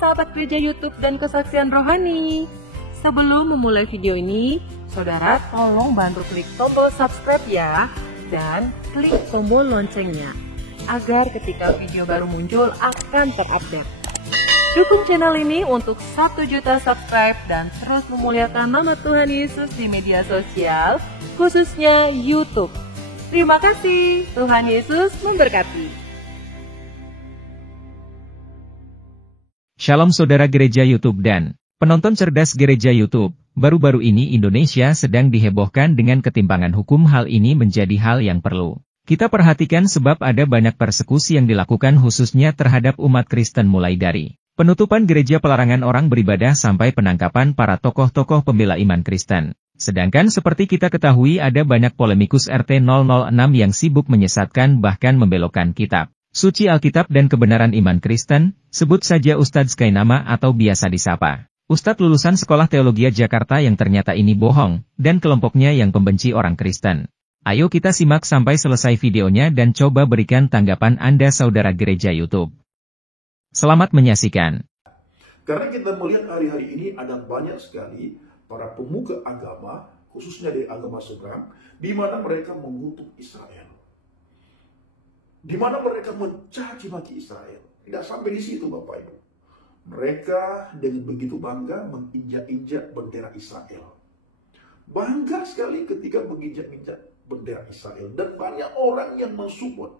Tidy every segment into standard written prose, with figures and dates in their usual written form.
sahabat gereja YouTube dan kesaksian rohani. Sebelum memulai video ini, saudara tolong bantu klik tombol subscribe ya, dan klik tombol loncengnya, agar ketika video baru muncul akan terupdate. Dukung channel ini untuk 1 juta subscribe dan terus memuliakan nama Tuhan Yesus di media sosial, khususnya YouTube. Terima kasih, Tuhan Yesus memberkati. Shalom saudara gereja YouTube dan penonton cerdas gereja YouTube. Baru-baru ini Indonesia sedang dihebohkan dengan ketimpangan hukum. Hal ini menjadi hal yang perlu kita perhatikan sebab ada banyak persekusi yang dilakukan khususnya terhadap umat Kristen, mulai dari penutupan gereja, pelarangan orang beribadah, sampai penangkapan para tokoh-tokoh pembela iman Kristen. Sedangkan seperti kita ketahui ada banyak polemikus RT 006 yang sibuk menyesatkan bahkan membelokkan kitab suci Alkitab dan kebenaran iman Kristen. Sebut saja Ustadz Skainama atau biasa disapa Ustadz lulusan Sekolah Teologi Jakarta yang ternyata ini bohong, dan kelompoknya yang pembenci orang Kristen. Ayo kita simak sampai selesai videonya dan coba berikan tanggapan Anda saudara gereja YouTube. Selamat menyaksikan. Karena kita melihat hari-hari ini ada banyak sekali para pemuka agama, khususnya dari agama seberang, di mana mereka mengutuk Israel. Di mana mereka mencaci maki Israel. Tidak sampai di situ Bapak Ibu. Mereka dengan begitu bangga menginjak-injak bendera Israel. Bangga sekali ketika menginjak-injak bendera Israel. Dan banyak orang yang mensupport.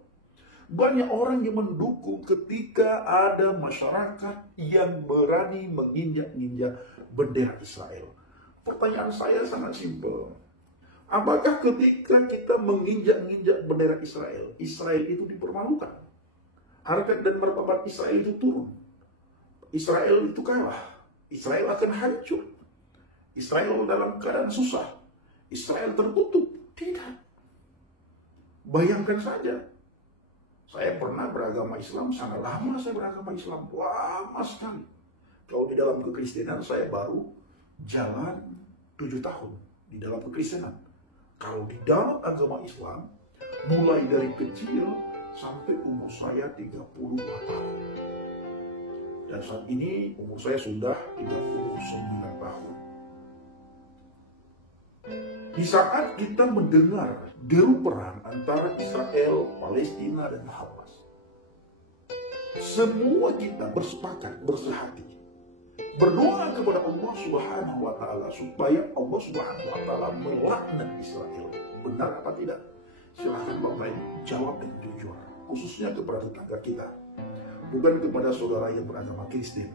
Banyak orang yang mendukung ketika ada masyarakat yang berani menginjak-injak bendera Israel. Pertanyaan saya sangat simpel. Apakah ketika kita menginjak-injak bendera Israel, Israel itu dipermalukan? Harkat dan martabat Israel itu turun. Israel itu kalah. Israel akan hancur. Israel dalam keadaan susah. Israel tertutup. Tidak. Bayangkan saja. Saya pernah beragama Islam, sangat lama saya beragama Islam. Lama sekali. Kalau di dalam kekristenan saya baru jalan 7 tahun di dalam kekristenan. Kalau di dalam agama Islam, mulai dari kecil sampai umur saya 32 tahun. Dan saat ini umur saya sudah 39 tahun. Di saat kita mendengar deru perang antara Israel, Palestina, dan Hamas, semua kita bersepakat, bersehati, berdoa kepada Allah Subhanahu wa Ta'ala supaya Allah Subhanahu wa Ta'ala melaknat Israel. Benar apa tidak? Silahkan Bapak Ibu jawab dengan jujur, khususnya kepada tetangga kita, bukan kepada saudara yang beragama Kristen,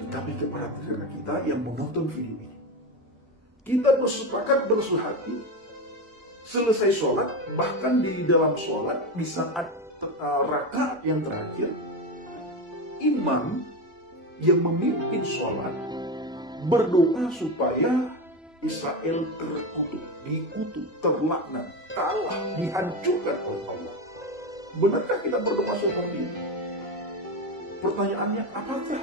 tetapi kepada tetangga kita yang menonton video ini. Kita bersepakat, bersehati, selesai sholat, bahkan di dalam sholat di saat rakaat yang terakhir, imam yang memimpin sholat berdoa supaya Israel terkutuk, dikutuk, terlaknat, kalah, dihancurkan oleh Allah. Benarkah kita berdoa seperti ini? Pertanyaannya, apakah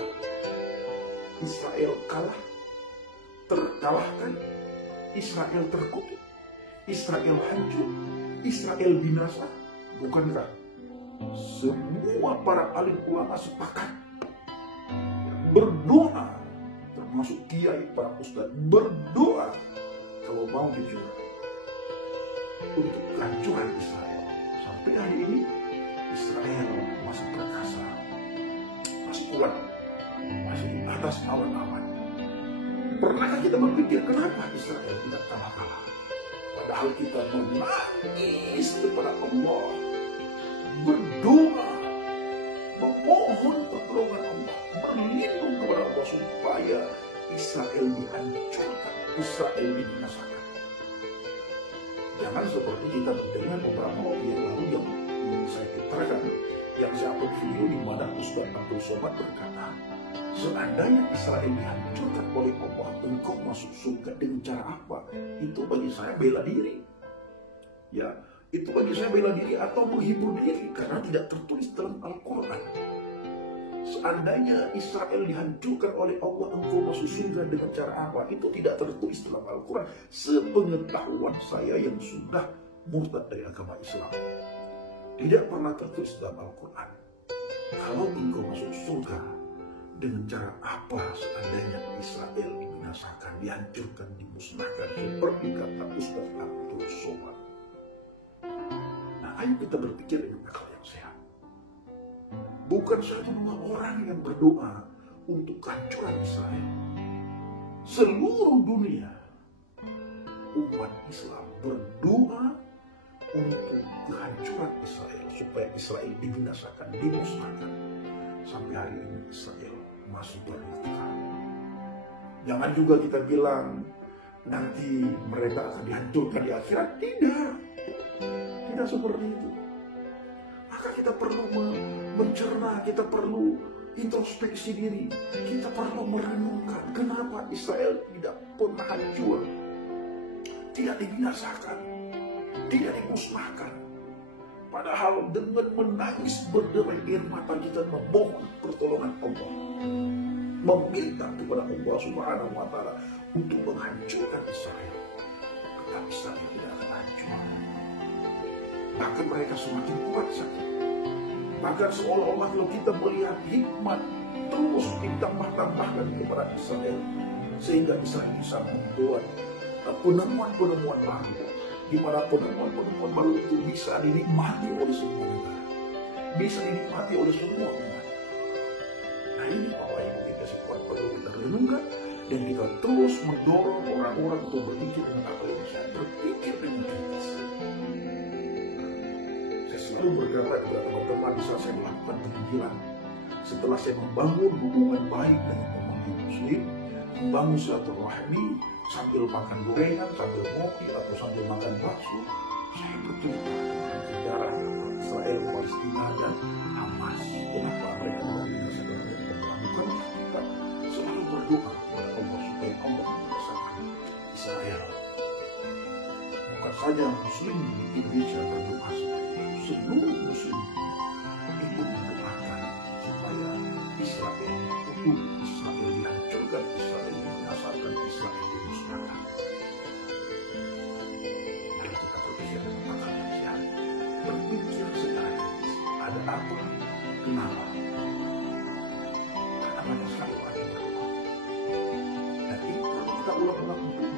Israel kalah, terkalahkan, Israel terkutuk, Israel hancur, Israel binasa? Bukankah semua para alim ulama sepakat berdoa, termasuk kiai, para ustadz, berdoa kalau mau jujur untuk kehancuran Israel. Sampai hari ini Israel masih perkasa, masih kuat, masih di atas awan-awan. Pernahkah kita berpikir kenapa Israel tidak kalah-kalah? Padahal kita menangis kepada Allah, berdoa, memohon pertolongan Allah, berlindung kepada Allah supaya Israel dihancurkan, Israel dibinasakan. Jangan seperti kita mendengar beberapa waktu yang lalu yang saya putarkan, yang saya upload video di mana Ustaz Abdul Somad berkata, seandainya Israel dihancurkan oleh Allah, engkau masuk surga dengan cara apa? Itu bagi saya bela diri. Ya, itu bagi saya bela diri atau menghibur diri karena tidak tertulis dalam Al-Quran. Seandainya Israel dihancurkan oleh Allah, engkau masuk surga dengan cara apa? Itu tidak tertulis dalam Al-Quran. Sepengetahuan saya yang sudah murtad dari agama Islam, tidak pernah tertulis dalam Al-Quran. Kalau engkau masuk surga Dengan cara apa seandainya Israel dibinasakan, dihancurkan, dimusnahkan seperti kata Ustaz Abdul Somad. Nah, ayo kita berpikir dengan akal yang sehat. Bukan satu dua orang yang berdoa untuk kehancuran Israel. Seluruh dunia umat Islam berdoa untuk kehancuran Israel, supaya Israel dibinasakan, dimusnahkan. Sampai hari ini Israel masih berluka. Jangan juga kita bilang nanti mereka akan dihancurkan di akhirat. Tidak seperti itu. Maka kita perlu mencerna, kita perlu introspeksi diri, kita perlu merenungkan kenapa Israel tidak pernah hancur, tidak dibinasakan, tidak dimusnahkan. Padahal dengan menangis berderai air mata kita memohon pertolongan Allah, meminta kepada Allah Subhanahu wa Ta'ala untuk menghancurkan Israel. Tetapi Israel tidak akan hancur. Bahkan mereka semakin kuat saja. Bahkan seolah-olah kalau kita melihat hikmat terus ditambah-tambahkan kepada Israel, sehingga Israel bisa membuat penemuan-penemuan baru, di mana penemuan-penemuan baru itu bisa dinikmati oleh semua negara, bisa dinikmati oleh semua umat. Nah, ini Bapak Ibu, kita semua perlu kita renungkan, dan kita terus mendorong orang-orang untuk berpikir dengan akal yang sehat, berpikir dengan kritis. Saya selalu berkata kepada teman-teman di saat saya melakukan penginjilan, setelah saya membangun hubungan baik dengan umat Muslim, membangun silaturahmi, sambil makan gorengan, sambil ngopi, atau sambil makan bakso, saya bercerita tentang sejarah Israel, Palestina, dan Hamas. Kenapa mereka membinasakan mereka? Bukan kita selalu berdoa kepada Allah supaya Allah membinasakan Israel. Bukan saja Muslim di Indonesia berdoa, seluruh Muslim ikut mendoakan supaya Israel utuh, Israel dihancurkan, Israel dibinasakan, Israel dimusnahkan. Mari kita berpikir dengan akal yang sehat, berpikir secara kritis. Ada apa? Kenapa? Karena banyak sekali orang yang berdoa. Dan ini perlu kita ulang-ulang untuk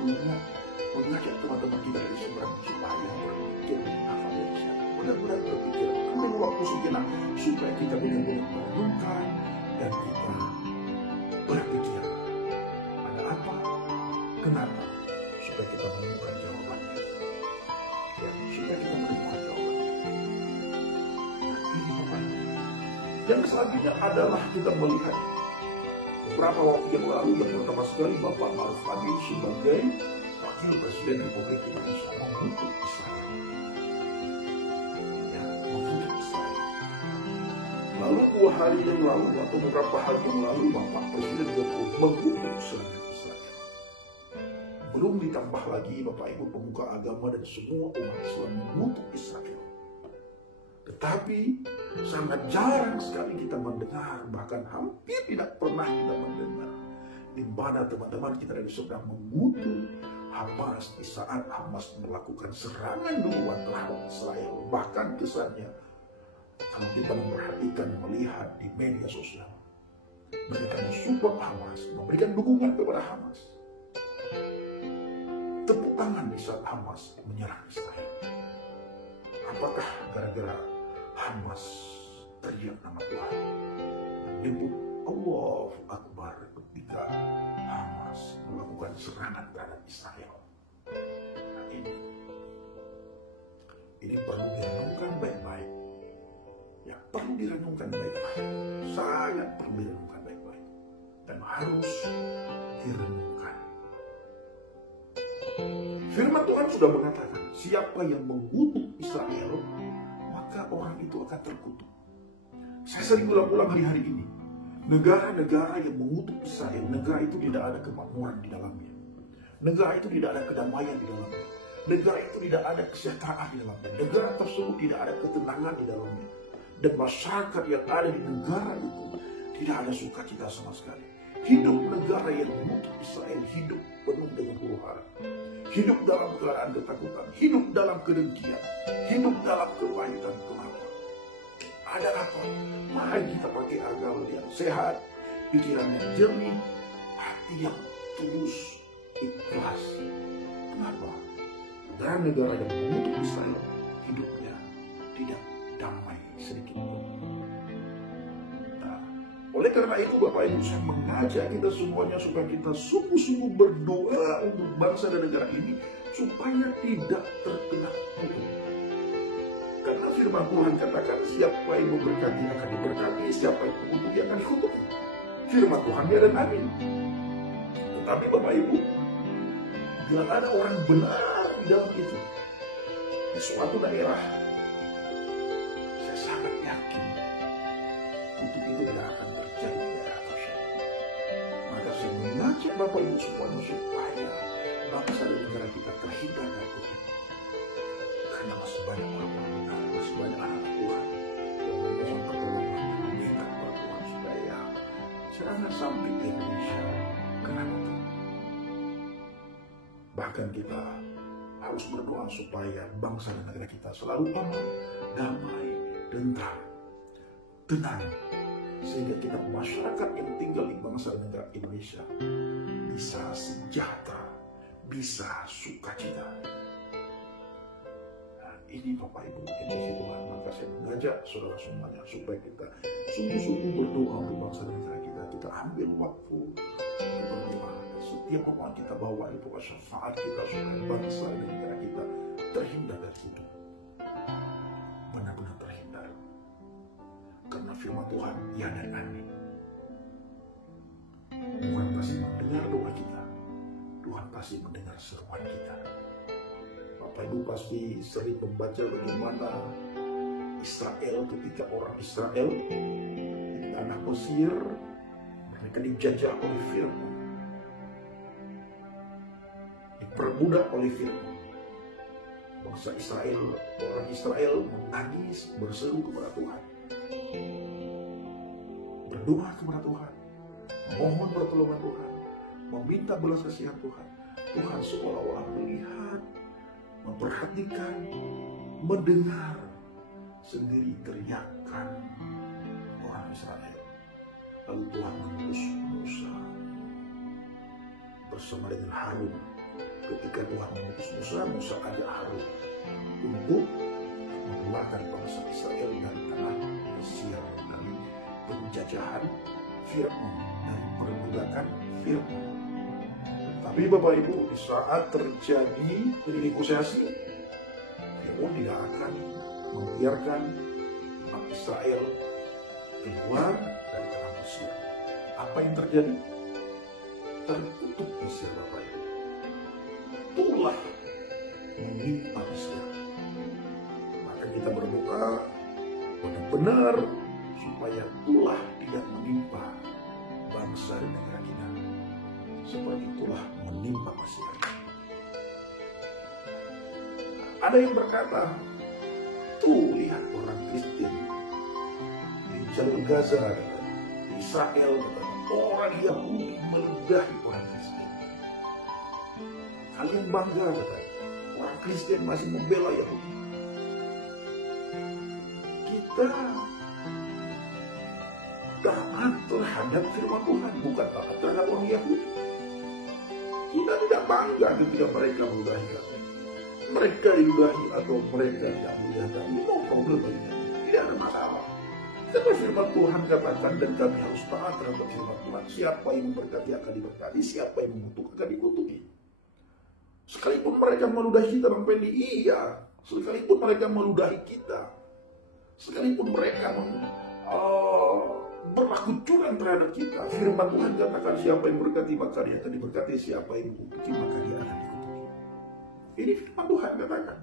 mengajak teman-teman kita dari seberang supaya berpikir dengan akal yang sehat. Benar-benar berpikir, ambil waktu sejenak supaya kita benar-benar merenungkan dan kita berpikir ada apa, kenapa, supaya kita menemukan jawabannya. Ya, supaya kita menemukan jawabannya. Nah, ini Bapak. Yang selanjutnya adalah kita melihat beberapa waktu yang lalu, yang pertama sekali Bapak Ma'ruf Amin sebagai Wakil Presiden Republik Indonesia mengutuk Israel. Lalu 2 hari yang lalu atau beberapa hari yang lalu Bapak Presiden Jokowi mengutuk serangan Israel. Belum ditambah lagi Bapak Ibu pemuka agama dan semua umat Islam mengutuk Israel. Tetapi sangat jarang sekali kita mendengar, bahkan hampir tidak pernah kita mendengar, di mana teman-teman kita dari sedang mengutuk Hamas di saat Hamas melakukan serangan duluan terhadap Israel. Bahkan kesannya, kalau kita memperhatikan, melihat di media sosial, mereka mensupport Hamas, memberikan dukungan kepada Hamas. Tepuk tangan di saat Hamas menyerang Israel. Apakah gara-gara Hamas teriak nama Tuhan, menyebut Allahu Akbar ketika Hamas melakukan serangan terhadap Israel? Nah, ini perlu direnungkan baik-baik. Ya, perlu direnungkan baik-baik, sangat perlu direnungkan baik-baik, dan harus direnungkan. Firman Tuhan sudah mengatakan, siapa yang mengutuk Israel, maka orang itu akan terkutuk. Saya sering ulang-ulang di hari ini, negara-negara yang mengutuk Israel, negara itu tidak ada kemakmuran di dalamnya. Negara itu tidak ada kedamaian di dalamnya. Negara itu tidak ada kesejahteraan di dalamnya. Negara tersebut tidak ada ketenangan di dalamnya. Dan masyarakat yang ada di negara itu tidak ada sukacita sama sekali. Hidup negara yang mengutuk Israel hidup penuh dengan huru-hara, hidup dalam keadaan ketakutan, hidup dalam kedengkian, hidup dalam kepahitan. Kenapa? Ada apa? Mari kita pakai akal yang sehat, pikiran yang jernih, hati yang tulus, ikhlas. Kenapa? Negara-negara yang mengutuk Israel hidupnya tidak damai sedikit pun. Nah, oleh karena itu Bapak Ibu, saya mengajak kita semuanya supaya kita sungguh-sungguh berdoa untuk bangsa dan negara ini supaya tidak terkena kutuk. Karena firman Tuhan katakan siapa yang memberkati akan diberkati, siapa yang mengutuki akan dikutuki. Firman Tuhan ya dan amin. Tetapi Bapak Ibu, bila ada orang benar di dalam itu, di suatu daerah, saya sangat yakin kutuk itu tidak akan terjadi di daerah tersebut. Maka saya mengajak Bapak Ibu semuanya supaya bangsa dan negara kita terhindar dari kutuk. Karena masih banyak orang-orang benar, masih banyak anak Tuhan yang memohon pertolongan, yang meminta kepada Tuhan supaya jangan sampai Indonesia kena kutuk. Bahkan kita harus berdoa supaya bangsa dan negara kita selalu aman, damai, tentram, tenang. Sehingga kita masyarakat yang tinggal di bangsa dan negara Indonesia bisa sejahtera, bisa sukacita. Nah, ini Bapak Ibu instruksi Tuhan. Maka saya mengajak saudara semuanya supaya kita sungguh-sungguh berdoa untuk bangsa dan negara kita. Kita ambil waktu berdoa. Setiap omongan kita bawa itu syafaat kita supaya bangsa dan negara kita terhindar dari kutuk. Benar-benar terhindar. Karena firman Tuhan ya dan amin. Tuhan pasti mendengar doa kita. Tuhan pasti mendengar seruan kita. Bapak Ibu pasti sering membaca bagaimana Israel, ketika orang Israel di tanah Mesir, mereka dijajah oleh Firaun, diperbudak oleh Firaun. Bangsa Israel, orang Israel menangis, berseru kepada Tuhan, berdoa kepada Tuhan, mohon pertolongan Tuhan, meminta belas kasihan Tuhan. Tuhan seolah-olah melihat, memperhatikan, mendengar sendiri teriakan orang Israel. Lalu Tuhan mengutus Musa bersama dengan Harun. Ketika Tuhan mengutus Musa, Musa ajak Harun untuk mengeluarkan bangsa Israel dari tanah Mesir, dari penjajahan Firaun, dari perbudakan Firaun. Tapi Bapak Ibu, di saat terjadi negosiasi, Firaun tidak akan membiarkan Israel keluar dari tanah Mesir. Apa yang terjadi? Terkutuk Mesir, Bapak Ibu. Tulah menimpa Mesir. Maka kita berdoa benar-benar supaya tulah tidak menimpa bangsa dan negara kita, seperti tulah menimpa Mesir. Ada yang berkata, tuh lihat orang Kristen di jalur Gaza, di Israel, orang Yahudi meludahi orang Kristen. Kalian bangga, katanya, orang Kristen masih membela Yahudi. Kita taat terhadap firman Tuhan, bukan taat terhadap orang Yahudi. Kita tidak bangga ketika mereka meludahi kami. Mereka diludahi atau mereka tidak meludahi kami, no problem bagi kami. Tidak ada masalah. Karena firman Tuhan katakan dan kami harus taat terhadap firman Tuhan. Siapa yang memberkati akan diberkati, siapa yang mengutuk akan dikutuki. Sekalipun mereka meludahi kita, Bang Pendi, iya. Sekalipun mereka meludahi kita, sekalipun mereka berlaku curang terhadap kita, firman Tuhan katakan siapa yang berkati maka dia akan diberkati, siapa yang mengutuki maka dia akan dikutuki. Ini firman Tuhan katakan.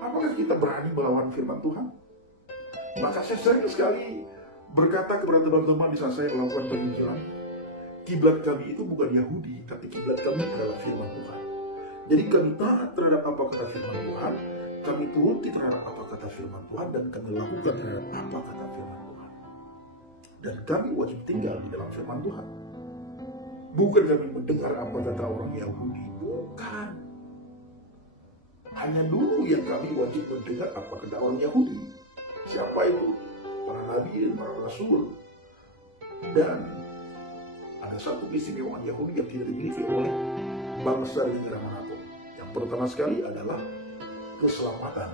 Apakah kita berani melawan firman Tuhan? Maka saya sering sekali berkata kepada teman-teman di saat saya melakukan penginjilan, kiblat kami itu bukan Yahudi, tapi kiblat kami adalah firman Tuhan. Jadi kami taat terhadap apa kata firman Tuhan, kami turuti terhadap apa kata firman Tuhan, dan kami lakukan terhadap apa kata firman Tuhan. Dan kami wajib tinggal di dalam firman Tuhan. Bukan kami mendengar apa kata orang Yahudi, bukan. Hanya dulu yang kami wajib mendengar apa kata orang Yahudi. Siapa itu? Para nabi dan para rasul. Dan ada satu keistimewaan Yahudi yang tidak dimiliki oleh bangsa di negara manapun. Yang pertama sekali adalah keselamatan.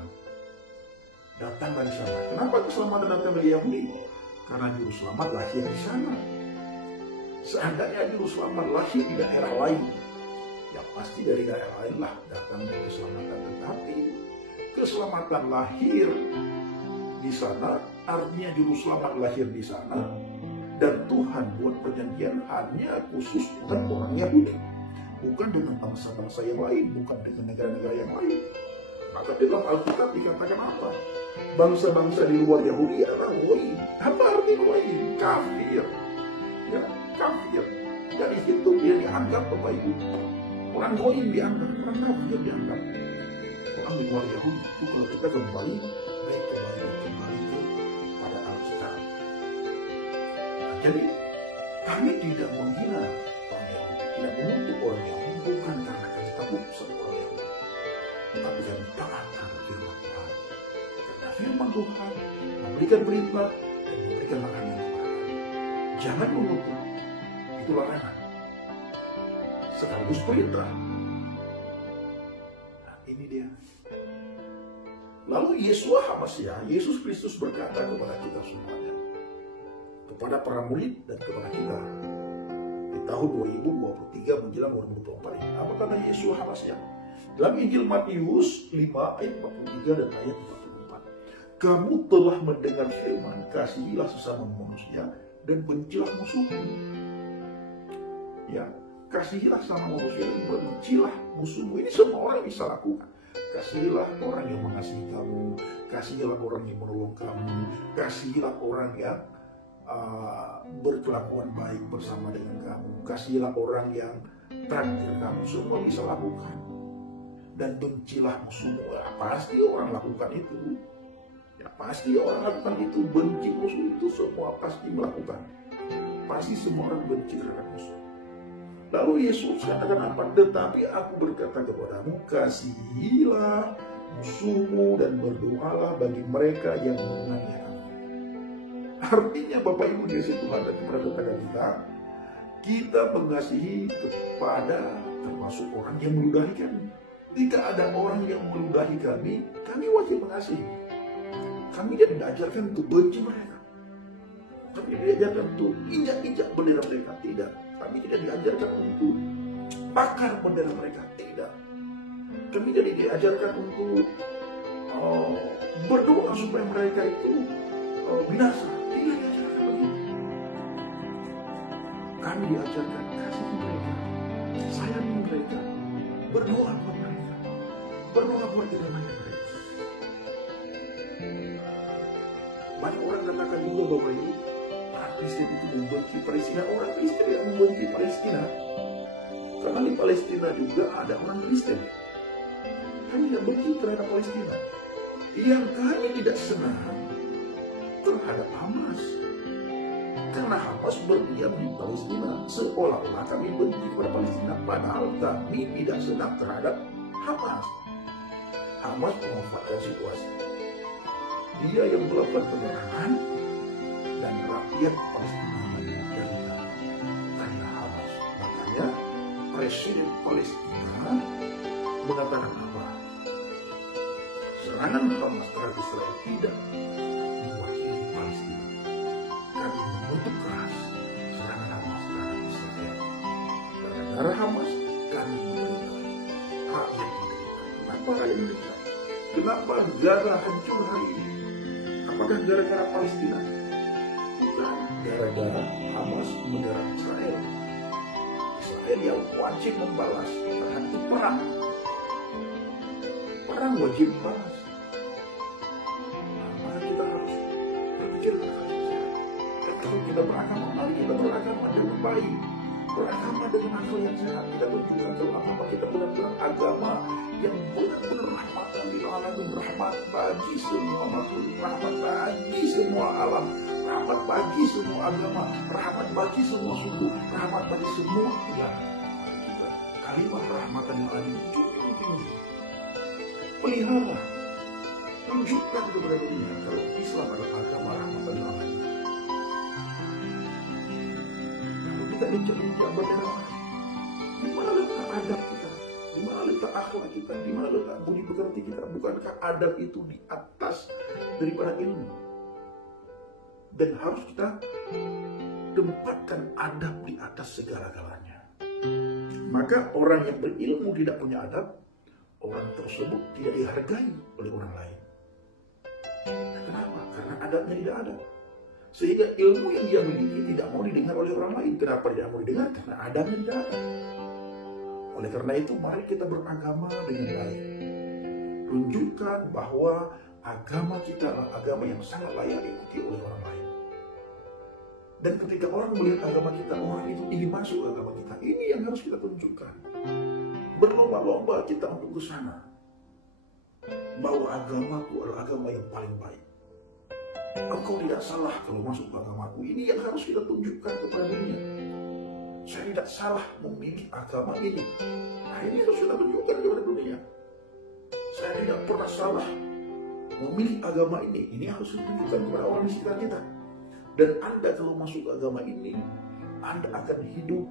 Datang dari sana. Kenapa keselamatan datang dari Yahudi? Karena juru selamat lahir di sana. Seandainya juru selamat lahir di daerah lain, ya pasti dari daerah lain lah datang keselamatan. Tetapi keselamatan lahir di sana, artinya juru selamat lahir di sana, dan Tuhan buat perjanjian hanya khusus dengan orang Yahudi, bukan dengan bangsa-bangsa yang lain, bukan dengan negara-negara yang lain. Maka dalam Alkitab dikatakan apa? Bangsa-bangsa di luar Yahudi adalah goyim. Apa arti goyim? Kafir. Ya, kafir. Dari situ dia dianggap Bapak Ibu. Orang goyim dianggap, orang kafir dianggap. Orang di luar Yahudi itu kalau kita kembali kepada Alkitab. Jadi kami tidak menghina orang Yahudi, tidak mengutuk orang Yahudi, bukan karena kami takut sama orang Yahudi, tapi kami taat terhadap firman Tuhan. Karena firman Tuhan memberikan perintah dan memberikan makanan kepada kami. Jangan mengutuk, itu larangan. Sekaligus perintah. Nah, ini dia. Lalu Yeshua HaMashiach, Yesus Kristus berkata kepada kita semuanya, kepada para murid dan kepada kita di tahun 2023 menjelang 2024 ini. Apa kata Yeshua HaMashiach? Dalam Injil Matius 5 ayat 43 dan ayat 44. Kamu telah mendengar firman, kasihilah sesama manusia dan bencilah musuhmu. Ya, kasihilah sama manusia dan bencilah musuhmu. Ini semua orang bisa lakukan. Kasihilah orang yang mengasihi kamu, kasihilah orang yang menolong kamu, kasihilah orang yang berkelakuan baik bersama dengan kamu, kasihilah orang yang traktir kamu. Semua bisa lakukan. Dan bencilah musuhmu. Ya, pasti orang lakukan itu. Ya, pasti orang lakukan itu. Benci musuh itu semua pasti melakukan. Pasti semua orang benci terhadap musuh. Lalu Yesus katakan apa? Tetapi aku berkata kepadamu, kasihilah musuhmu dan berdoalah bagi mereka yang menganiaya kamu. Artinya Bapak Ibu di situ ada kepada kita mengasihi kepada termasuk orang yang meludahi kami. Jika ada orang yang meludahi kami wajib mengasihi. Kami tidak diajarkan untuk benci mereka. Kami tidak diajarkan untuk injak-injak bendera mereka. Tidak. Kami tidak diajarkan untuk bakar bendera mereka. Tidak. Kami tidak diajarkan untuk berdoa supaya mereka itu binasa. Tidak diajarkan begitu. Kami diajarkan kasih mereka, sayangi mereka, berdoa buat mereka, berdoa buat kedamaian mereka. Banyak orang katakan juga bahwa ini Kristen itu membenci Palestina. Orang Kristen yang membenci Palestina, karena di Palestina juga ada orang Kristen. Kami tidak benci terhadap Palestina. Yang kami tidak senang terhadap Hamas, karena Hamas berdiam di Palestina, seolah-olah kami benci kepada Palestina, padahal kami tidak senang terhadap Hamas. Hamas memanfaatkan situasi. Dia yang melakukan penyerangan dan rakyat Palestina menderita karena Hamas. Makanya Presiden Palestina mengatakan apa? Serangan Hamas terhadap Israel tidak mewakili Palestina. Kami mengutuk keras serangan Hamas terhadap Israel. Gara-gara Hamas kami menderita, rakyat menderita. Kenapa rakyat menderita? Kenapa negara hancur hari ini? Apakah gara-gara Palestina? Bukan, gara-gara Hamas menyerang Israel. Israel yang wajib membalas terhadap perang. Perang wajib membalas. Maka kita harus berpikir berkali sehat. Dan kalau kita beragama, mari kita beragama dengan baik, beragama dengan akal yang sehat. Kita bentukkan agama kita benar-benar agama yang benar-benar rahmatan lil alamin, rahmat bagi semua makhluk, rahmat bagi semua alam, rahmat bagi semua agama, rahmat bagi semua suku, rahmat bagi semua umat. Kita kalimat rahmatan lil alamin cukup tinggi. Pelihara, tunjukkan kepada dunia kalau Islam adalah agama rahmatan lil alamin. injak-injak bendera lain? Di mana letak adab kita? Di mana letak akhlak kita? Di mana letak budi pekerti kita? Bukankah adab itu di atas daripada ilmu? Dan harus kita tempatkan adab di atas segala-galanya. Maka orang yang berilmu tidak punya adab, orang tersebut tidak dihargai oleh orang lain. Kenapa? Karena adabnya tidak ada. Sehingga ilmu yang dia miliki tidak mau didengar oleh orang lain. Kenapa tidak mau didengar? Karena adabnya tidak ada. Oleh karena itu, mari kita beragama dengan baik. Tunjukkan bahwa agama kita adalah agama yang sangat layak diikuti oleh orang lain. Dan ketika orang melihat agama kita, orang itu ingin masuk ke agama kita. Ini yang harus kita tunjukkan. Berlomba-lomba kita untuk ke sana. Bahwa agamaku adalah agama yang paling baik. Engkau tidak salah kalau masuk ke agamaku. Ini yang harus kita tunjukkan kepada dunia. Saya tidak salah memilih agama ini. Nah, ini harus kita tunjukkan kepada dunia. Saya tidak pernah salah memilih agama ini. Ini harus kita tunjukkan kepada orang di sekitar kita. Dan Anda kalau masuk ke agama ini, Anda akan hidup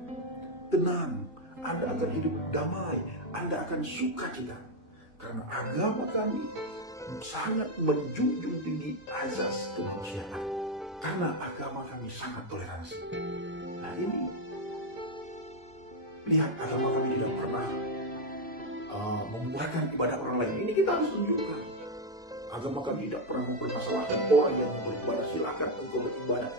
tenang, Anda akan hidup damai, Anda akan sukacita. Karena agama kami sangat menjunjung tinggi azas kemanusiaan. Karena agama kami sangat toleransi. Nah ini, lihat agama kami tidak pernah membuatkan ibadah orang lain. Ini kita harus tunjukkan. Agama kami tidak pernah mempermasalahkan orang yang beribadah. Silakan engkau beribadah